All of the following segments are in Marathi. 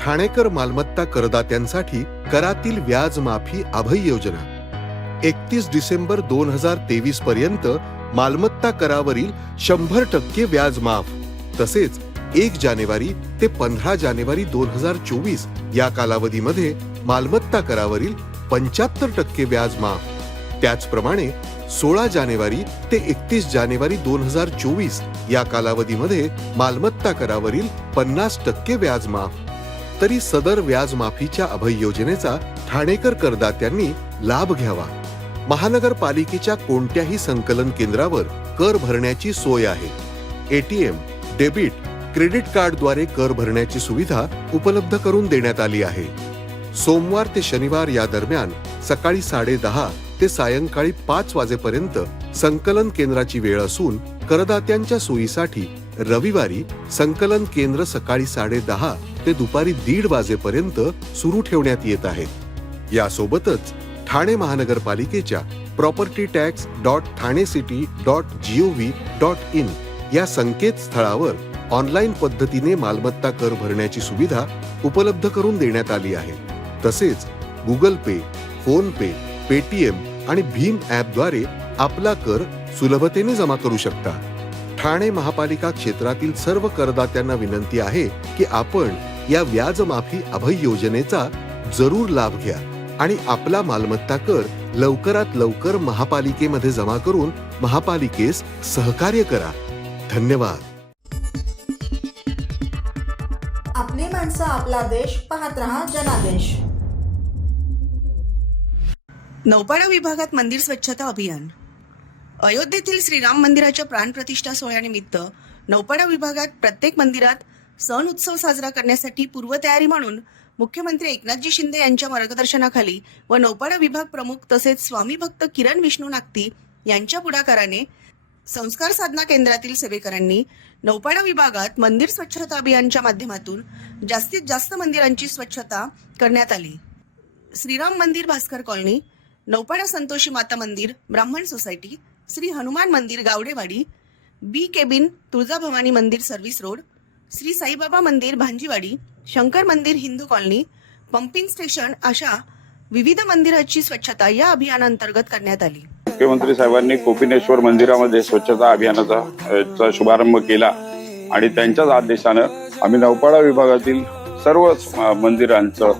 ठाणेकर मालमत्ता करदात्यांसाठी करातील व्याज माफी अभय योजना 31 डिसेंबर 2023 पर्यंत मालमत्ता करावरील 100% व्याज माफ, तसेच 1 जानेवारी ते 15 जानेवारी 2024 या कालावधीमध्ये मालमत्ता करावरील 75% व्याज माफ। त्याचप्रमाणे 16 जानेवारी ते 31 जानेवारी 2024 या कालावधीमध्ये मालमत्ता करावरील 50% व्याज माफ। तरी सदर व्याज माफीच्या अभय योजनेचा ठाणेकर करदात्यांनी लाभ घ्यावा। महानगरपालिकेच्या कोणत्याही संकलन केंद्रावर कर भरण्याची सोय आहे। एटीएम, डेबिट, क्रेडिट कार्डद्वारे कर भरण्याची सुविधा उपलब्ध करून देण्यात आली आहे। सोमवार ते शनिवार या दरम्यान सकाळी 10:30 ते सायंकाळी 5 वाजेपर्यंत संकलन केंद्राची वेळ असून करदात्यांच्या सोयीसाठी रविवारी संकलन केंद्र सकाळी 10:30 ते दुपारी 1:30 वाजेपर्यंत सुरू ठेवण्यात येत आहेत। यासोबतच ठाणे महानगरपालिकेच्या propertytax.thanecity.gov.in या संकेतस्थळावर ऑनलाईन पद्धतीने मालमत्ता कर भरण्याची सुविधा उपलब्ध करून देण्यात आली आहे। तसेच गुगल पे, फोन पे, पेटीएम आणि भीम ॲपद्वारे आपला कर सुलभतेने जमा करू शकता। ठाणे महापालिका क्षेत्रातील सर्व करदात्यांना विनंती आहे की आपण या व्याज माफी अभय योजनेचा जरूर लाभ घ्या आणि आपला मालमत्ता कर लवकरात लवकर महापालिकेमध्ये जमा करून महापालिकेस सहकार्य करा। धन्यवाद। आपली माणसं, आपला देश, पाहत रहा जनादेश। नौपाडा विभागात मंदिर स्वच्छता अभियान। अयोध्येतील श्रीराम मंदिराच्या प्राणप्रतिष्ठा सोहळ्यानिमित्त नौपाडा विभागात प्रत्येक मंदिरात सण उत्सव साजरा करण्यासाठी पूर्वतयारी म्हणून मुख्यमंत्री एकनाथजी शिंदे यांच्या मार्गदर्शनाखाली व नौपाडा विभाग प्रमुख तसेच स्वामी भक्त किरण विष्णू नागती यांच्या पुढाकाराने संस्कार साधना केंद्रातील सेवेकरांनी नौपाडा विभागात मंदिर स्वच्छता अभियानच्या माध्यमातून जास्तीत जास्त मंदिरांची स्वच्छता करण्यात आली। श्रीराम मंदिर भास्कर कॉलनी, नौपाडा संतोषी माता मंदिर ब्राह्मण सोसायटी, श्री हनुमान मंदिर गावडेवाडी, बी केबिन तुळजाभवानी मंदिर सर्व्हिस रोड, श्री साईबाबा मंदिर भांजीवाडी, शंकर मंदिर हिंदू कॉलनी, पंपिंग स्टेशन अशा विविध मंदिराची स्वच्छता या अभियानांतर्गत करण्यात आली। मुख्यमंत्री साहेबांनी कोपिनेश्वर मंदिरामध्ये स्वच्छता अभियानाचा शुभारंभ केला आणि त्यांच्याच आदेशानं आम्ही नौपाडा विभागातील सर्व मंदिरांचं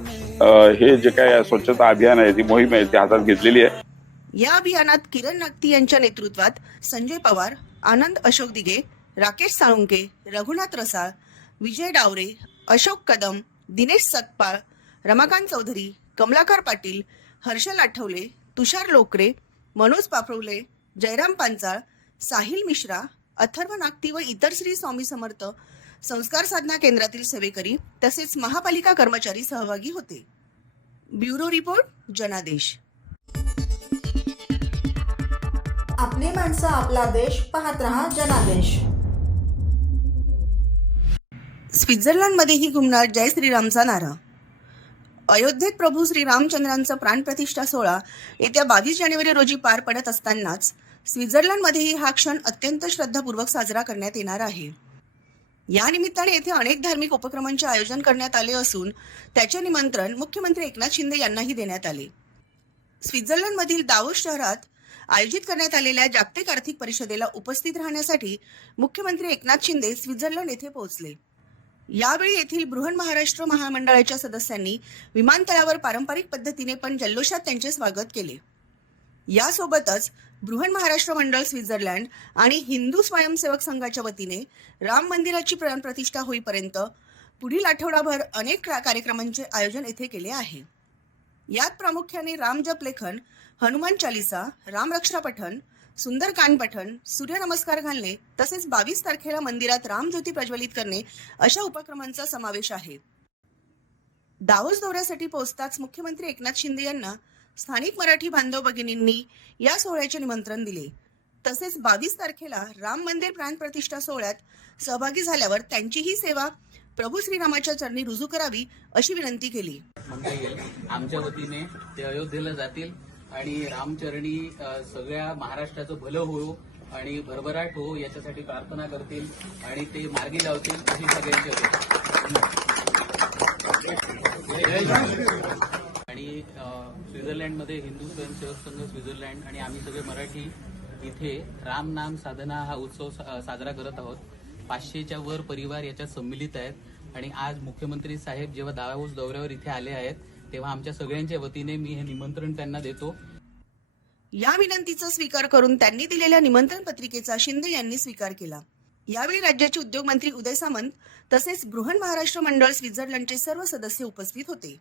हे जे काय स्वच्छता अभियान आहे, ती मोहीम आहे, ती हातात घेतलेली आहे। या अभियानात किरण नागती यांच्या नेतृत्वात संजय पवार, आनंद अशोक दिघे, राकेश साळुंके, रघुनाथ रसाळ, विजय डावरे, अशोक कदम, दिनेश सतपाळ, रमाकांत चौधरी, कमलाकर पाटील, हर्षल आठवले, तुषार लोकरे, मनोज पाफळवले, जयराम पांचाळ, साहिल मिश्रा, अथर्व नागती व इतर श्री स्वामी समर्थ संस्कार साधना केंद्रातील सेवेकरी तसेच महापालिका कर्मचारी सहभागी होते। ब्युरो रिपोर्ट, जनादेश। आपली माणसं, आपला देश, पाहत रहा जनादेश। स्वित्झर्लंडमध्येही घुमणार जय श्रीरामचा नारा। अयोध्येत प्रभू श्रीरामचंद्रांचा प्राणप्रतिष्ठा सोहळा येत्या 22 जानेवारी रोजी पार पडत असतानाच स्वित्झर्लंडमध्येही हा क्षण अत्यंत श्रद्धापूर्वक साजरा करण्यात येणार आहे। या निमित्ताने येथे अनेक धार्मिक उपक्रमांचे आयोजन करण्यात आले असून त्याचे निमंत्रण मुख्यमंत्री एकनाथ शिंदे यांनाही देण्यात आले। स्वित्झर्लंडमधील दावोस शहरात आयोजित करण्यात आलेल्या जागतिक आर्थिक परिषदेला उपस्थित राहण्यासाठी मुख्यमंत्री एकनाथ शिंदे स्वित्झर्लंड येथे पोहोचले। यावेळी येथील बृहन महाराष्ट्र महामंडळाच्या सदस्यांनी विमानतळावर पारंपरिक पद्धतीने पण जल्लोषात त्यांचे स्वागत केले। यासोबतच बृहन महाराष्ट्र मंडळ स्वित्झर्लंड आणि हिंदू स्वयंसेवक संघाच्या वतीने राम मंदिराची प्राणप्रतिष्ठा होईपर्यंत पुढील आठवडाभर अनेक कार्यक्रमांचे आयोजन येथे केले आहे। यात प्रामुख्याने रामजप लेखन, हनुमान चालिसा, रामरक्षा पठण, सुंदरकांड पठण, सूर्यनमस्कार घालणे तसेच 22 तारखेला मंदिरात रामज्योती प्रज्वलित करणे अशा उपक्रमांचा समावेश आहे। दावोस दौऱ्यासाठी पोहोचताच मुख्यमंत्री एकनाथ शिंदे यांना स्थानिक मराठी बांधव भगिनींनी या सोहळ्याचे निमंत्रण दिले। तसेच 22 तारखेला राम मंदिर प्राणप्रतिष्ठा सोहळ्यात सहभागी झाल्यावर त्यांची ही सेवा प्रभू श्रीरामाच्या चरणी रुजू करावी अशी विनंती केली। आमच्या वतीने ते अयोध्येला जातील आणि रामचरणी सगळ्या महाराष्ट्राचं भलं हो आणि भरभराट हो याच्यासाठी प्रार्थना करतील आणि ते मार्गी लावतील अशी सगळ्यांची अपेक्षा. आणि स्वित्झर्लंडमध्ये हिंदू स्वयंसेवक संघ स्वित्झर्लंड आणि आम्ही सगळे मराठी इथे राम नाम साधना हा उत्सव साजरा करत आहोत. 500च्या वर परिवार याच्यात सम्मिलित आहेत आणि आज मुख्यमंत्री साहेब जेव्हा दावोस दौऱ्यावर इथे आले आहेत तेव्हा आमच्या सगळ्यांच्या वतीने मी हे निमंत्रण त्यांना देतो. या विनंतीचा स्वीकार करून त्यांनी दिलेल्या निमंत्रण पत्रिकेचा शिंदे यांनी स्वीकार केला. यावेळी राज्याचे उद्योगमंत्री उदय सामंत तसेच बृहन महाराष्ट्र मंडळ स्वित्झर्लंडचे सर्व सदस्य उपस्थित होते.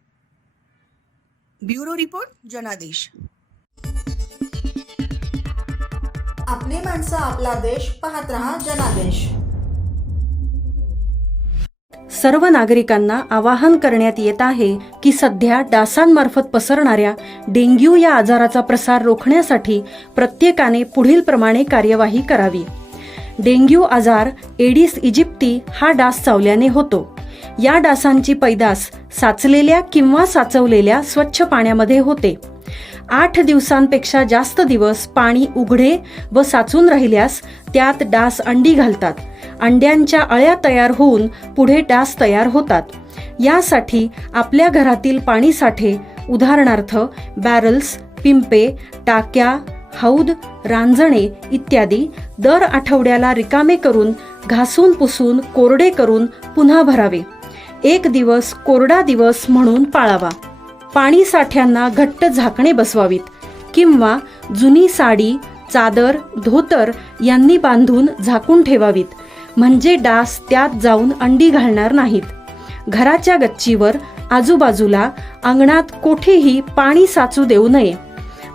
ब्युरो रिपोर्ट जनादेश. आपली माणसं आपला देश पाहत रहा जनादेश. सर्व नागरिकांना आवाहन करण्यात येत आहे की सध्या डासांमार्फत पसरणाऱ्या डेंग्यू या आजाराचा प्रसार रोखण्यासाठी प्रत्येकाने पुढील प्रमाणे कार्यवाही करावी. डेंग्यू आजार एडिस इजिप्ती हा डास चावल्याने होतो. या डासांची पैदास साचलेल्या किंवा साचवलेल्या स्वच्छ पाण्यामध्ये होते. 8 दिवसांपेक्षा जास्त दिवस पाणी उघडे व साचून राहिल्यास त्यात डास अंडी घालतात. अंड्यांच्या अळ्या तयार होऊन पुढे डास तयार होतात. यासाठी आपल्या घरातील पाणीसाठे उदाहरणार्थ बॅरल्स, पिंपे, टाक्या, हौद, रांजणे इत्यादी दर आठवड्याला रिकामे करून घासून पुसून कोरडे करून पुन्हा भरावे. 1 दिवस कोरडा दिवस म्हणून पाळावा. पाणी साठ्यांना घट्ट झाकणे बसवावीत किंवा जुनी साडी, चादर, धोतर यांनी बांधून झाकून ठेवावीत म्हणजे डास त्यात जाऊन अंडी घालणार नाहीत. घराच्या गच्चीवर, आजूबाजूला, अंगणात कोठेही पाणी साचू देऊ नये.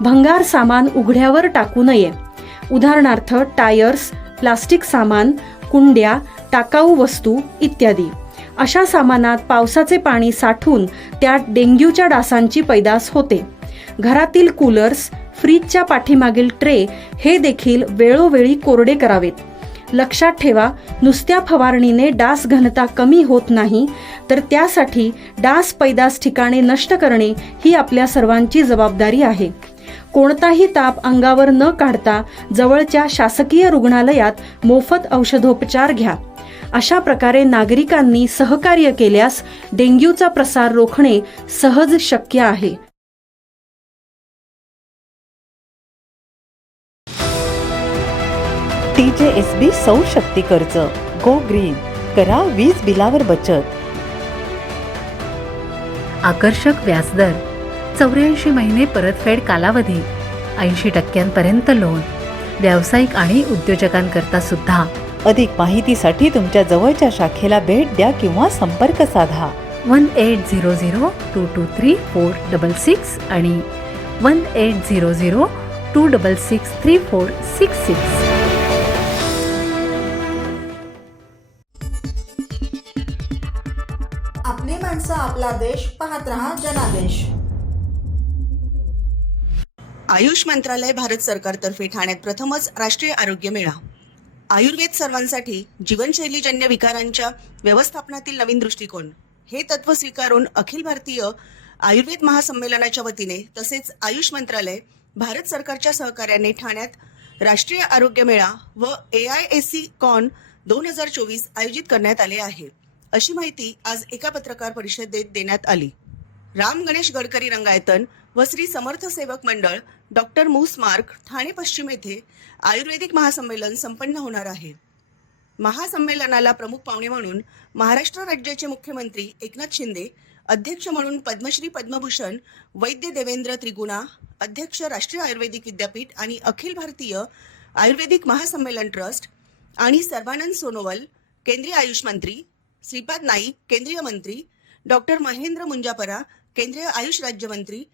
भंगार सामान उघड्यावर टाकू नये. उदाहरणार्थ टायर्स, प्लास्टिक सामान, कुंड्या, टाकाऊ वस्तू इत्यादी. अशा सामानात पावसाचे पाणी साठून त्यात डेंग्यूच्या डासांची पैदास होते. घरातील कूलर्स, फ्रीजच्या पाठीमागील ट्रे हे देखील वेळोवेळी कोरडे करावेत. लक्षात ठेवा, नुसत्या फवारणीने डास घनता कमी होत नाही, तर त्यासाठी डास पैदास ठिकाणे नष्ट करणे ही आपल्या सर्वांची जबाबदारी आहे. कोणताही ताप अंगावर न काढता जवळच्या शासकीय रुग्णालयात मोफत औषधोपचार घ्या. अशा प्रकारे नागरिकांनी सहकार्य केल्यास डेंग्यूचा प्रसार रोखणे सहज शक्य आहे. TJSB सौर शक्ती कर्ज गो ग्रीन, करा वीज बिलावर बचत. आकर्षक व्याजदर, 84 महिने परतफेड कालावधी, 80% लोन, व्यावसायिक आणि उद्योजकांकरता सुद्धा. अधिक माहितीसाठी तुमच्या जवळच्या शाखेला भेट द्या किंवा संपर्क साधा. 1800-223-466 आणि 1800-266-3466. आपली माणसं आपला देश पाहत रहा जनादेश. आयुष मंत्रालय भारत सरकारतर्फे ठाण्यात प्रथमच राष्ट्रीय आरोग्य मेळा. आयुर्वेद सर्वांसाठी, जीवनशैलीजन्य विकारांच्या व्यवस्थापनातील नवीन दृष्टिकोन हे तत्व स्वीकारून अखिल भारतीय आयुर्वेद महासंमेलनाच्या वतीने तसेच आयुष मंत्रालय भारत सरकारच्या सहकार्याने ठाण्यात राष्ट्रीय आरोग्य मेळा व AIAC कॉन 2024 आयोजित करण्यात आले आहे. अशी माहिती आज एका पत्रकार परिषदेत देण्यात आली. राम गणेश गडकरी रंगायतन व श्री समर्थ सेवक मंडळ डॉक्टर मूस मार्ग ठाणे पश्चिम येथे आयुर्वेदिक महासंमेलन संपन्न होणार आहे. महासंमेलनाला प्रमुख पाहुणे म्हणून महाराष्ट्र राज्याचे मुख्यमंत्री एकनाथ शिंदे, अध्यक्ष म्हणून पद्मश्री पद्मभूषण वैद्य देवेंद्र त्रिगुणा, अध्यक्ष राष्ट्रीय आयुर्वेदिक विद्यापीठ आणि अखिल भारतीय आयुर्वेदिक महासंमेलन ट्रस्ट आणि सर्वानंद सोनोवाल केंद्रीय आयुष मंत्री, श्रीपाद नाईक केंद्रीय मंत्री, डॉक्टर महेंद्र मुंजापरा केंद्रीय आयुष राज्यमंत्री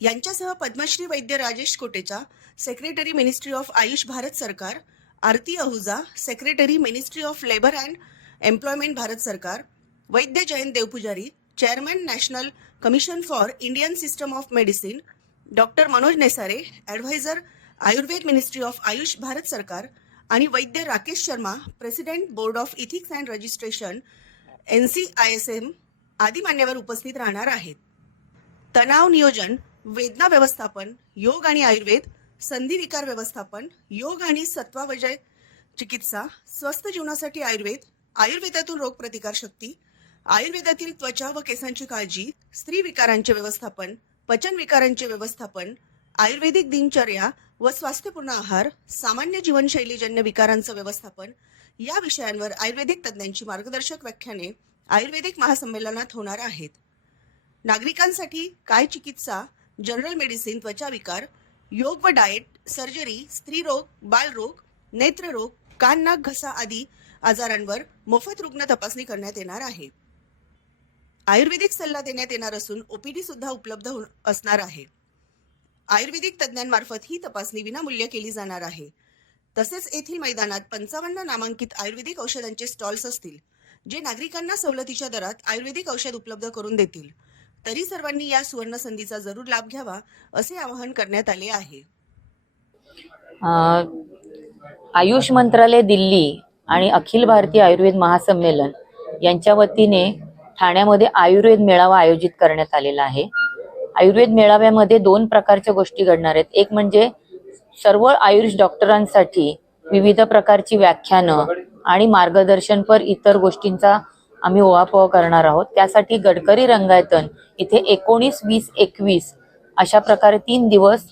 यांच्यासह Padmashri Vaidya Rajesh Kotecha secretary ministry of Ayush Bharat सरकार, Aarti Ahuja secretary ministry of labour and employment Bharat सरकार, Vaidya Jayant Devpujari chairman national commission for Indian system of medicine, doctor Manoj Nesari adviser Ayurveda ministry of Ayush Bharat सरकार आणि Vaidya Rakesh Sharma president board of ethics and registration NCISM आदी मान्यवर उपस्थित राहणार आहेत. तणाव नियोजन वेदना व्यवस्थापन, योग आणि आयुर्वेद, संधी विकार व्यवस्थापन, योग आणि सत्वावजय चिकित्सा, स्वस्थ जीवनासाठी आयुर्वेद, आयुर्वेदातून रोग प्रतिकार शक्ती, आयुर्वेदातील त्वचा व केसांची काळजी, स्त्री विकारांचे व्यवस्थापन, पचन विकारांचे व्यवस्थापन, आयुर्वेदिक दिनचर्या व स्वास्थ्यपूर्ण आहार, सामान्य जीवनशैलीजन्य विकारांचं व्यवस्थापन या विषयांवर आयुर्वेदिक तज्ज्ञांची मार्गदर्शक व्याख्याने आयुर्वेदिक महासंमेलनात होणार आहेत. नागरिकांसाठी काय चिकित्सा, जनरल मेडिसिन, त्वचा विकार, योग व डाएट, सर्जरी, स्त्रीरोग, बालरोग, नेत्ररोग, कान नाक घसा आदी आजारांवर मोफत रुग्ण तपासणी करण्यात येणार आहे. आयुर्वेदिक सल्ला देण्यात येणार असून ओपीडी सुद्धा उपलब्ध असणार आहे. आयुर्वेदिक तज्ज्ञांमार्फत ही तपासणी विनामूल्य केली जाणार आहे. तसेच येथील मैदानात 55 नामांकित आयुर्वेदिक औषधांचे स्टॉल्स असतील, जे नागरिकांना सवलतीच्या दरात आयुर्वेदिक औषध उपलब्ध करून देतील. तरी सर्वांनी या सुवर्ण संधीचा जरूर लाभ घ्यावा असे आवाहन करण्यात आले आहे. आयुष मंत्रालय दिल्ली आणि अखिल भारतीय आयुर्वेद महासंमेलन यांच्या वतीने ठाण्यामध्ये आयुर्वेद मेळावा आयोजित करण्यात आलेला आहे. आयुर्वेद मेळाव्यामध्ये 2 प्रकारच्या गोष्टी घडणार आहेत. एक म्हणजे सर्व आयुष डॉक्टरांसाठी विविध प्रकारची व्याख्यानं आणि मार्गदर्शनपर इतर गोष्टींचा आम्ही ओहापोह करणार आहोत. त्यासाठी गडकरी रंगायतन इथे 19, 20, 21 अशा प्रकारे 3 दिवस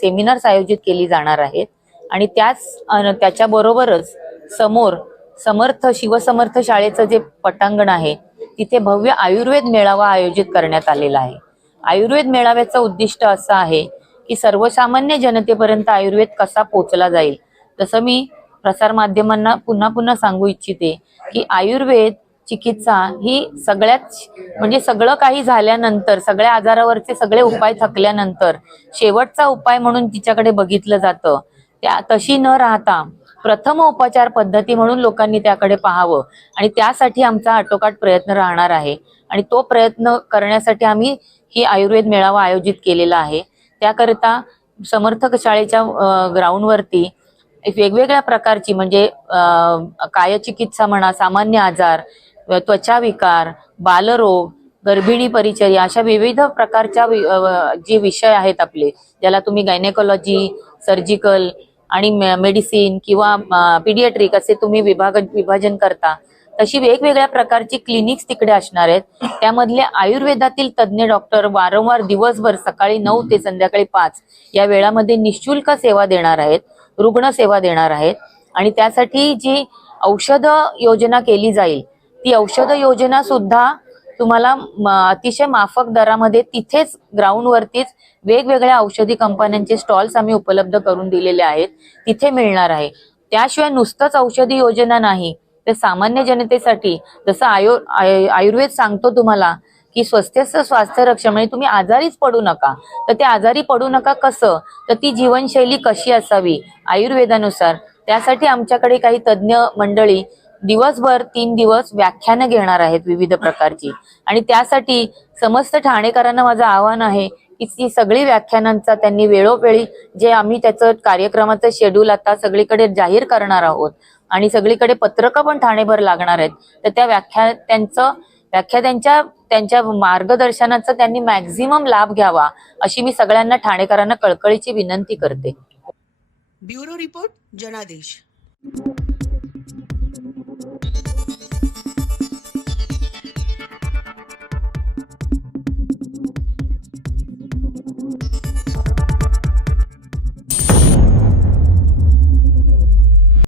सेमिनार्स आयोजित केली जाणार आहेत. आणि त्याच्याबरोबरच समोर शिवसमर्थ शाळेचं जे पटांगण आहे तिथे भव्य आयुर्वेद मेळावा आयोजित करण्यात आलेला आहे. आयुर्वेद मेळाव्याचं उद्दिष्ट असं आहे की सर्वसामान्य जनतेपर्यंत आयुर्वेद कसा पोचला जाईल. तसं मी प्रसारमाध्यमांना पुन्हा सांगू इच्छिते की आयुर्वेद चिकित्सा ही सगळं काही झाल्यानंतर, सगळ्या आजारावरचे सगळे उपाय थकल्यानंतर शेवटचा उपाय म्हणून तिच्याकडे बघितलं जातं. तशी न राहता प्रथम उपचार पद्धती म्हणून लोकांनी त्याकडे पाहावं आणि त्यासाठी आमचा आटोकाट प्रयत्न राहणार आहे. आणि तो प्रयत्न करण्यासाठी आम्ही ही आयुर्वेद मेळावा आयोजित केलेला आहे. त्याकरिता समर्थक शाळेच्या ग्राउंडवरती वेगवेगळ्या प्रकारची म्हणजे कायचिकित्सा म्हणा, सामान्य आजार, त्वचा विकार, बालरोग, गर्भिणी परिचर्या अशा विविध प्रकारच्या जे विषय आहेत आपले, ज्याला तुम्ही गायनेकोलॉजी, सर्जिकल आणि मेडिसिन किंवा पीडियाट्रिक असे तुम्ही विभाजन करता, तशी वेगवेगळ्या प्रकारची क्लिनिक्स तिकडे असणार आहेत. त्यामधले आयुर्वेदातील तज्ज्ञ डॉक्टर वारंवार दिवसभर सकाळी 9 ते संध्याकाळी 5 या वेळामध्ये निःशुल्क सेवा देणार आहेत, रुग्ण सेवा देणार आहेत. आणि त्यासाठी जी औषध योजना केली जाईल ती औषध योजना सुद्धा तुम्हाला अतिशय माफक दरामध्ये तिथेच ग्राउंडवरतीच वेगवेगळ्या औषधी कंपन्यांचे स्टॉल्स आम्ही उपलब्ध करून दिलेले आहेत, तिथे मिळणार आहे. त्याशिवाय नुसतंच औषधी योजना नाही तर सामान्य जनतेसाठी जसं आयुर्वेद सांगतो तुम्हाला की स्वस्थस्य स्वास्थ्य रक्षण, म्हणजे तुम्ही आजारीच पडू नका. तर ते आजारी पडू नका कसं, तर ती जीवनशैली कशी असावी आयुर्वेदानुसार, त्यासाठी आमच्याकडे काही तज्ज्ञ मंडळी दिवसभर 3 दिवस व्याख्यानं घेणार आहेत विविध प्रकारची. आणि त्यासाठी समस्त ठाणेकरांना माझं आवाहन आहे की ती सगळी व्याख्यानांचा त्यांनी वेळोवेळी जे आम्ही त्याचं कार्यक्रमाचं शेड्यूल आता सगळीकडे जाहीर करणार आहोत आणि सगळीकडे पत्रकं पण ठाणेभर लागणार आहेत, तर त्या त्यांच्या मार्गदर्शनाचा त्यांनी मॅक्झिमम लाभ घ्यावा अशी मी सगळ्यांना ठाणेकरांना कळकळीची विनंती करते. ब्युरो रिपोर्ट, जनादेश.